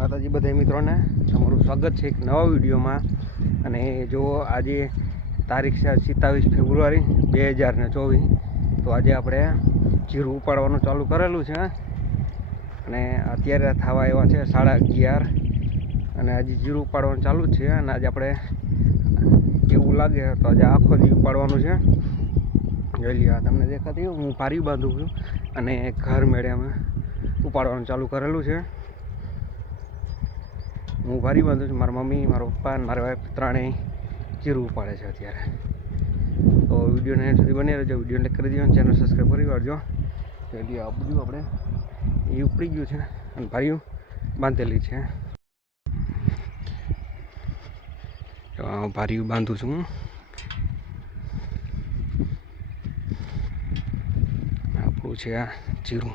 માતાજી બધા મિત્રોને, તમારું સ્વાગત છે એક નવા વિડીયોમાં. અને જો આજે તારીખ છે સિત્તાવીસ ફેબ્રુઆરી બે હજાર ને ચોવીસ. તો આજે આપણે જીરું ઉપાડવાનું ચાલુ કરેલું છે. અને અત્યારે થવા એવા છે સાડા અગિયાર. અને આજે જીરું ઉપાડવાનું ચાલુ જ છે. અને આજે આપણે એવું લાગે તો આજે આખો દી ઉપાડવાનું છે. જોઈ લ્યો તમને દેખાતી હું પારી બાંધું છું. અને ઘર મેળે અમે ઉપાડવાનું ચાલુ કરેલું છે. હું ભારી બાંધું છું. મારા મમ્મી, મારા પપ્પા અને મારા વાઈફ ત્રણેય જીરું ઉપાડે છે અત્યારે. તો વિડીયોને એન્ડ સુધી બની રહેજો. વીડિયો લાઈક કરી દેજો ચેનલ સબસ્ક્રાઈબ કરી વાળજો. એટલે આ બધું આપણે એ ઉપડી ગયું છે અને ભાઈઓ બાંધેલી છે. ભારીયું બાંધું છું આપણું છે આ જીરું.